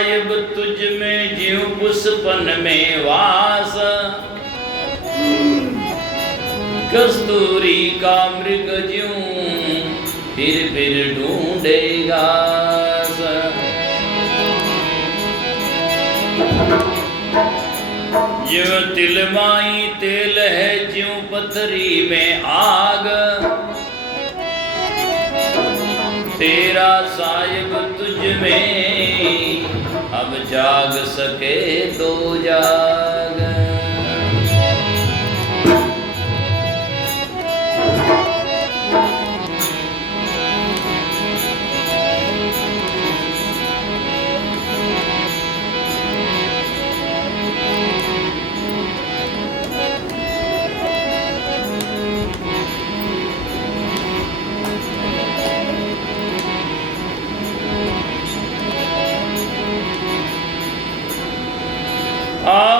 साहिब तुझ में ज्यों पुष्पन में वास, कस्तूरी का मृग ज्यों फिर ढूंढेगा। ज्यों तिलमाई तेल है ज्यों पथरी में आग, तेरा साहिब तुझ में अब जाग सके तो जाग।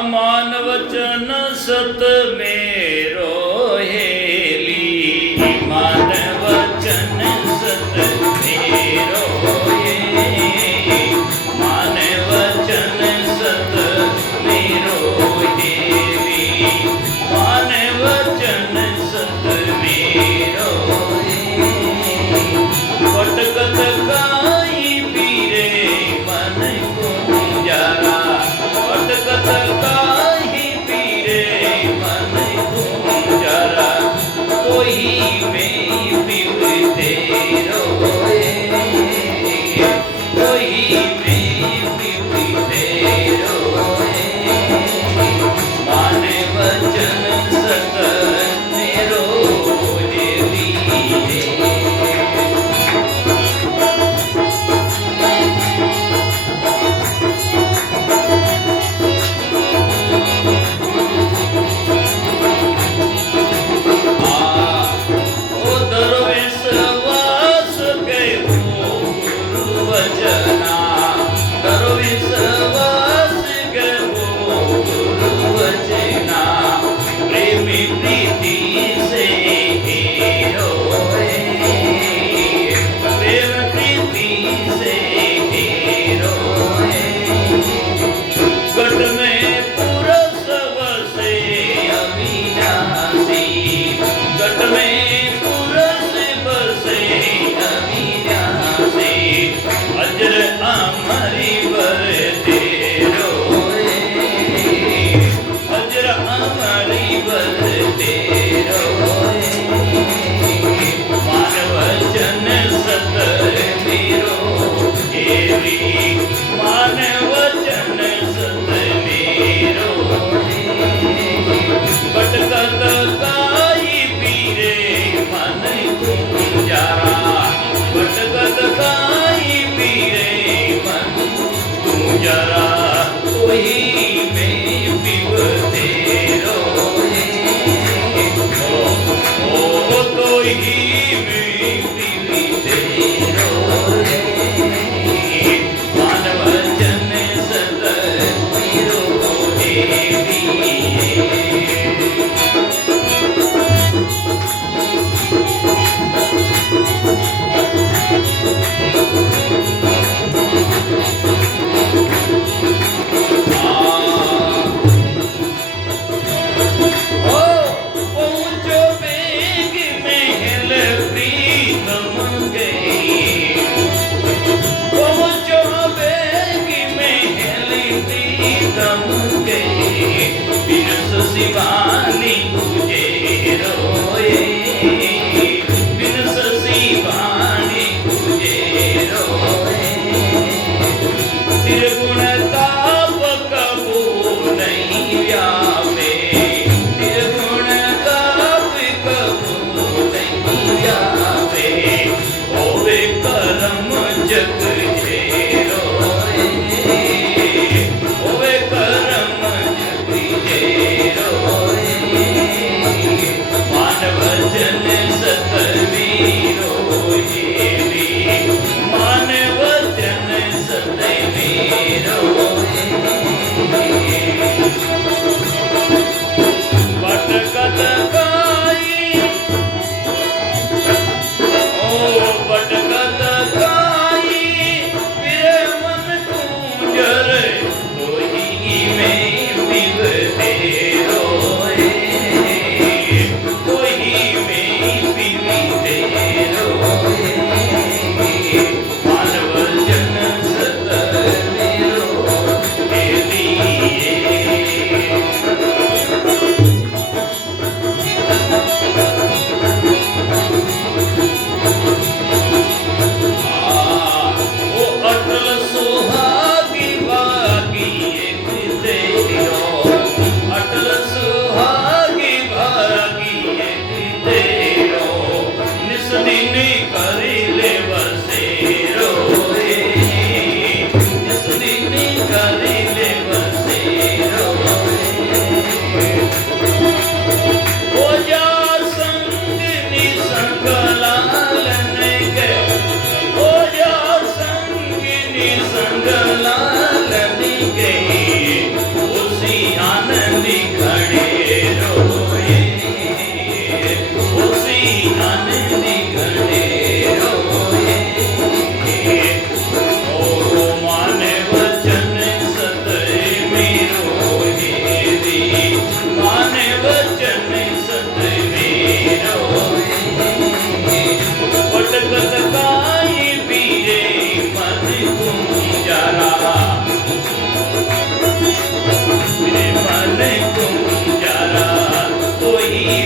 मान वचन सत मेरो हेली, मान वचन सत मेरो हेली, मान वचन सत मेरो हेली, मान वचन सत मेरो हेली। पटकत काई पीरे मन को जरा, पटकत काई पीरे मन को जरा, कोई में पीते रोए, कोई में पीते रोए। मान वचन सत मेरो देवी।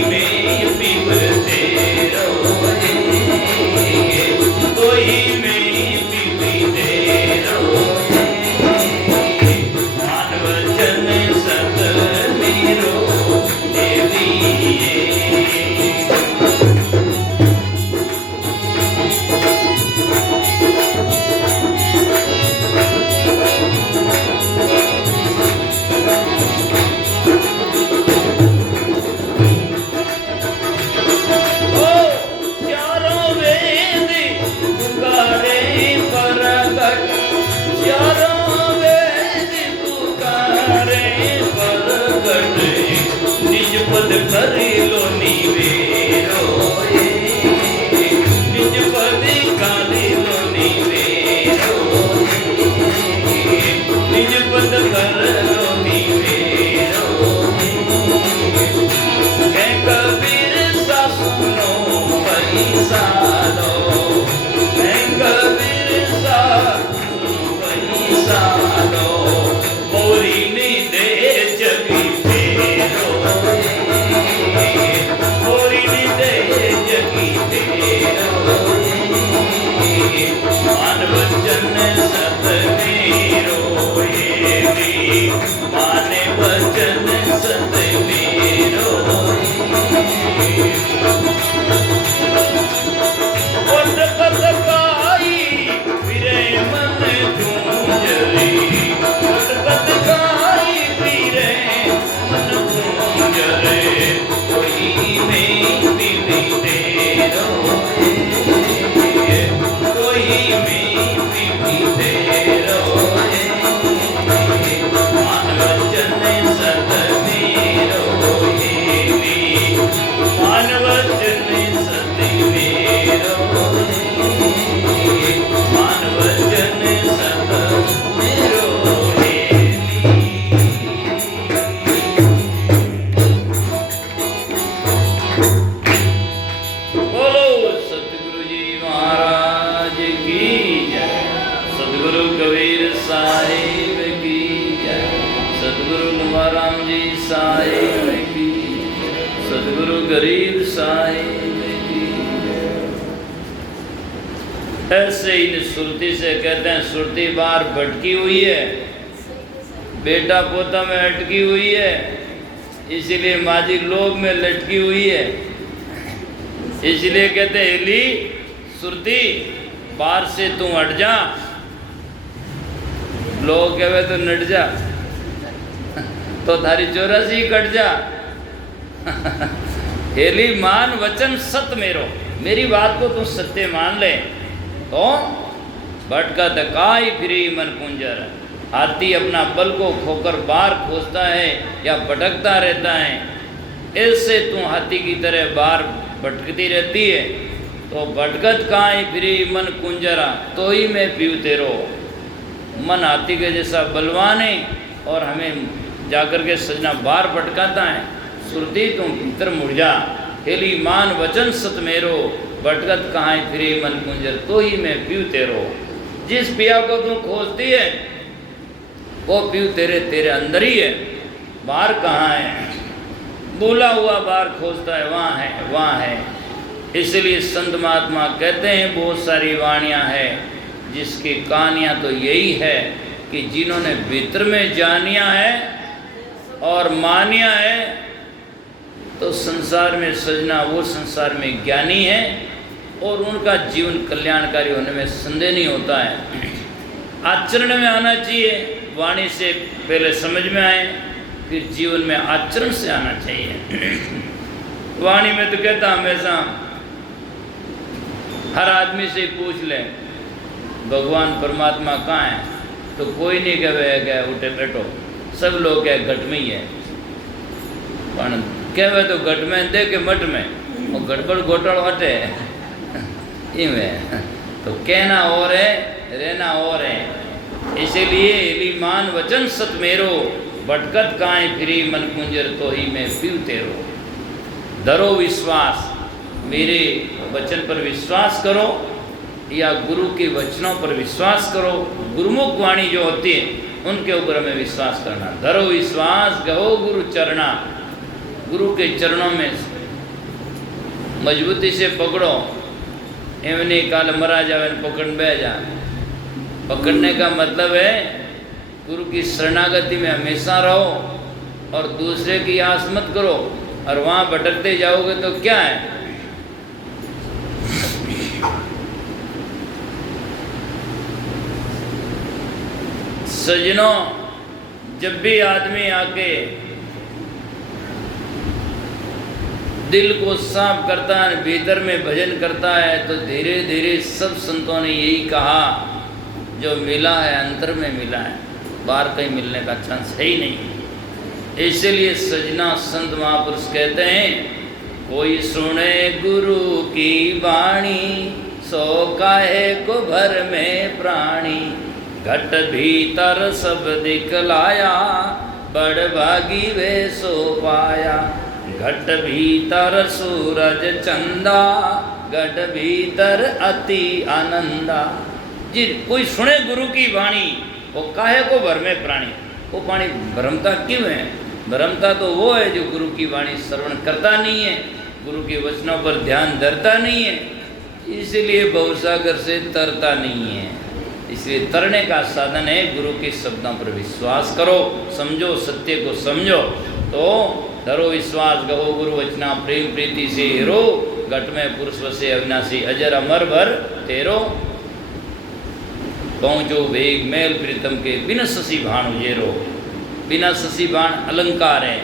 में पीपते रोए, तोई में पीपते रोए। मान वचन सत मेरो देविए। पद करी लो नीवेरो, निज पद काली लो नीवेरो, निज पद कर लो नीवेरो। कह कबीर सा सुनो पैसा लो, कह कबीर सा सुनो पैसा लो, मोरी ने दे जगी फेरो, मान वचन सत मेरो हेरी, मान वचन सत मेरो। पटकत काई फिरे मन झूंझरी, पटकत काई फिरे मन झूंझरे, कोई में पीपते रोए, कोई में पीपते रोए। मान वचन सत मेरो हेरी, मान वचन सत मेरो, मान वचन सत मेरो हेरी। बोलो सतगुरु जी महाराज की जय, सतगुरु कबीर साहिब की जय, सतगुरु नवाराम जी साहिब की, सतगुरु गरीब साहिब की जय। ऐसे ही सुरती से कहते हैं, सुरती बार भटकी हुई है, बेटा पोता में अटकी हुई है, इसीलिए माजी लोभ में लटकी हुई है। इसलिए कहते हैं हिली सुरती बाहर से तू हट जा, लोग कहे तो नट जा, तो थारी 84 कट जा। हेली मान वचन सत मेरो, मेरी बात को तू सत्य मान ले तो भटकत काई फिरी मन कुंजर। हाथी अपना बल को खोकर बाहर खोजता है या भटकता रहता है, ऐसे तू हाथी की तरह बाहर भटकती रहती है। तो भटकत काई फिरी मन कुंजरा, तो ही मैं पीऊ तेरो। मन हाथी के जैसा बलवान है और हमें जाकर के सजना बाहर भटकाता है। सुरती तुम भीतर मुड़ जा, हेली मान वचन सत मेरो, भटकत कहाँ फिरे मन कुंजर, तो ही मैं पीऊ तेरो। जिस पिया को तू खोजती है वो पीऊ तेरे अंदर ही है, बाहर कहाँ है? भूला हुआ बाहर खोजता है, वहाँ है। इसलिए संत महात्मा कहते हैं बहुत सारी वाणियाँ हैं जिसकी कहानियाँ तो यही है कि जिन्होंने भीतर में जानिया है और मानिया है तो संसार में सजना वो संसार में ज्ञानी है और उनका जीवन कल्याणकारी होने में संदेह नहीं होता है। आचरण में आना चाहिए, वाणी से पहले समझ में आए फिर जीवन में आचरण से आना चाहिए। वाणी में तो कहता हमेशा हर आदमी से पूछ ले भगवान परमात्मा कहाँ है, तो कोई नहीं कहे उठे बैठो, सब लोग कहे घट में ही है। पर कहे तो घट में दे के मठ में वो गड़बड़ घोटाल हटे इनमें तो कहना और है रहना और है। इसीलिए एलिमान वचन सत मेरो, भटकत काए फिरी मन कुंजर, तो ही मैं पीऊ तेरो। धरो विश्वास, मेरे वचन पर विश्वास करो या गुरु के वचनों पर विश्वास करो। गुरुमुख वाणी जो होती है उनके ऊपर हमें विश्वास करना। धरो विश्वास गहो गुरु चरणा, गुरु के चरणों में मजबूती से पकड़ो, एवं काल मरा जावे पकड़ बह जा। पकड़ने का मतलब है गुरु की शरणागति में हमेशा रहो और दूसरे की आस मत करो, और वहाँ भटकते जाओगे तो क्या है। सजनों, जब भी आदमी आके दिल को साफ करता है, भीतर में भजन करता है, तो धीरे धीरे सब संतों ने यही कहा, जो मिला है अंतर में मिला है, बाहर कहीं मिलने का चांस है ही नहीं। इसलिए सजना संत महापुरुष कहते हैं, कोई सुने गुरु की वाणी, सो काहे को भर में प्राणी, घट भीतर सब दिखलाया, बड़ भागी वे सो पाया, घट भीतर सूरज चंदा, घट भीतर अति आनंदा। जी, कोई सुने गुरु की वाणी, वो काहे को भर में प्राणी। वो प्राणी भ्रमता क्यों है? भ्रमता तो वो है जो गुरु की वाणी श्रवण करता नहीं है, गुरु के वचनों पर ध्यान धरता नहीं है, इसलिए भवसागर से तरता नहीं है। इसलिए तरने का साधन है गुरु के शब्दों पर विश्वास करो, समझो, सत्य को समझो। तो धरो विश्वास, गहो गुरु वचना, प्रेम प्रीति से हेरो, घट में पुरुष वसे अविनाशी, अजर अमर भर तेरो, पहुँचो वेग मेल प्रीतम के, बिना शशि भाण उजेरो। बिना शशि भाण अलंकार है,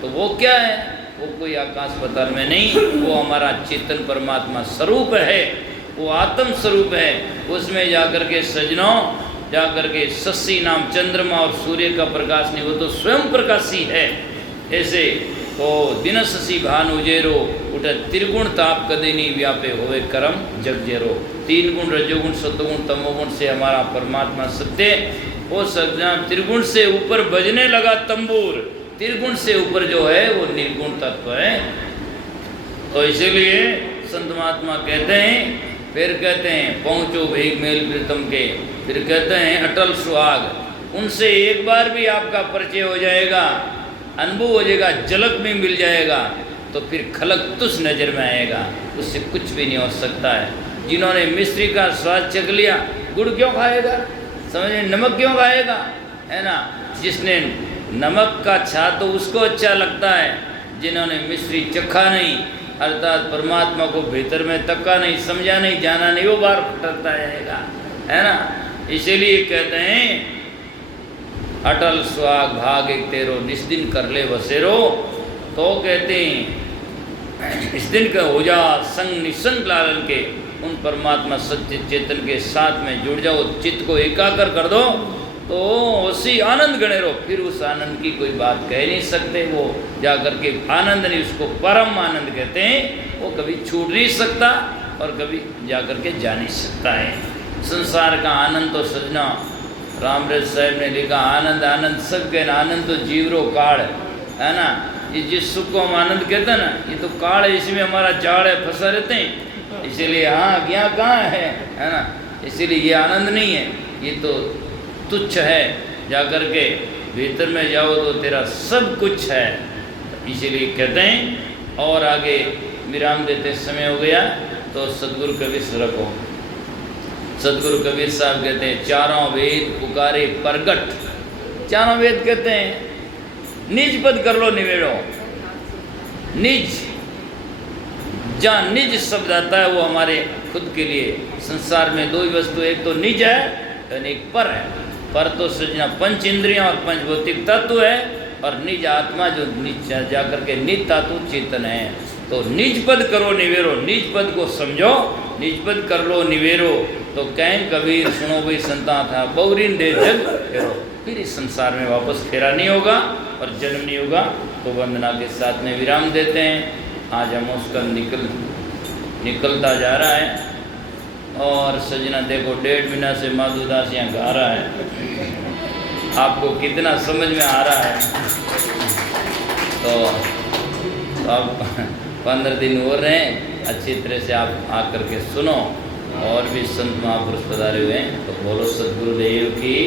तो वो क्या है? वो कोई आकाश पताल में नहीं, वो हमारा चेतन परमात्मा स्वरूप है, वो आत्म स्वरूप है। उसमें जाकर के सजनों, जाकर के शशि नाम चंद्रमा और सूर्य का प्रकाश नहीं, वो तो स्वयं प्रकाशी है। ऐसे तो दिन शशि भान उजेरो, उठ त्रिगुण ताप कदे नहीं व्यापे होवे कर्म जग जेरो। तीन गुण, रजोगुण सतोगुण तमोगुण से हमारा परमात्मा सत्य, वो सज्ञा त्रिगुण से ऊपर बजने लगा तंबूर, त्रिगुण से ऊपर जो है वो निर्गुण तत्व है। तो इसीलिए संत महात्मा कहते हैं, फिर कहते हैं पहुँचो वेग मेल प्रीतम के, फिर कहते हैं अटल सुहाग, उनसे एक बार भी आपका परिचय हो जाएगा, अनुभव हो जाएगा, झलक में मिल जाएगा, तो फिर खलक तुस नज़र में आएगा, उससे कुछ भी नहीं हो सकता है। जिन्होंने मिश्री का स्वाद चख लिया, गुड़ क्यों खाएगा? समझे, नमक क्यों खाएगा? है ना। जिसने नमक का छा तो उसको अच्छा लगता है, जिन्होंने मिश्री चखा नहीं, अर्थात परमात्मा को भीतर में तक्का नहीं, समझा नहीं, जाना नहीं, वो बार फटकता रहेगा, है ना। इसीलिए कहते हैं अटल सुहाग भाग एक तेरो, निस्दिन कर ले बसेरो। तो कहते हैं इस दिन का हो जा संग निसंग लालन के, उन परमात्मा सत्य चेतन के साथ में जुड़ जाओ, चित्त को एकाग्र कर दो, तो उसी आनंद गणे रहो। फिर उस आनंद की कोई बात कह नहीं सकते, वो जाकर के आनंद नहीं, उसको परम आनंद कहते हैं। वो कभी छूट नहीं सकता और कभी जाकर के जा नहीं सकता है। संसार का आनंद तो सजना, रामराज साहब ने लिखा, आनंद आनंद सब कहना, आनंद तो जीवरो काल है ना। ये जिस सुख को हम आनंद कहते हैं ना, ये तो काल है, इसमें हमारा जाड़ है, फंसा रहते हैं। इसीलिए हाँ, यहाँ कहाँ है ना। इसीलिए ये आनंद नहीं है, ये तो तुच्छ है। जाकर के भीतर में जाओ तो तेरा सब कुछ है। इसीलिए कहते हैं, और आगे विराम देते समय हो गया, तो सदगुरु कबीर रखो। सदगुरु कबीर साहब कहते हैं, चारों वेद पुकारे प्रगट। चारों वेद कहते हैं निज पद कर लो निवेड़ो। निज, जहाँ निज शब्द आता है वो हमारे खुद के लिए। संसार में दो ही वस्तु, एक तो निज है और एक पर है। पर तो सृजना पंच इंद्रियां और पंच भौतिक तत्व है, और निज आत्मा जो निज जाकर के निज तत्व चेतन है। तो निज पद करो निवेरो, निज पद को समझो, निज पद कर लो निवेरो। तो कहें कबीर सुनो भाई संता था, बहुरीन दे जग फेरो। फिर इस संसार में वापस फेरा नहीं होगा और जन्म नहीं होगा। तो वंदना के साथ में विराम देते हैं। आज हम उसका निकलता जा रहा है, और सजना देखो 1.5 महीना से माधुदास यहाँ गा रहा है। आपको कितना समझ में आ रहा है? तो अब 15 दिन हो रहे हैं, अच्छी तरह से आप आकर के सुनो। और भी संत महापुरुष पधारे हुए हैं, तो बोलो सद्गुरुदेव की।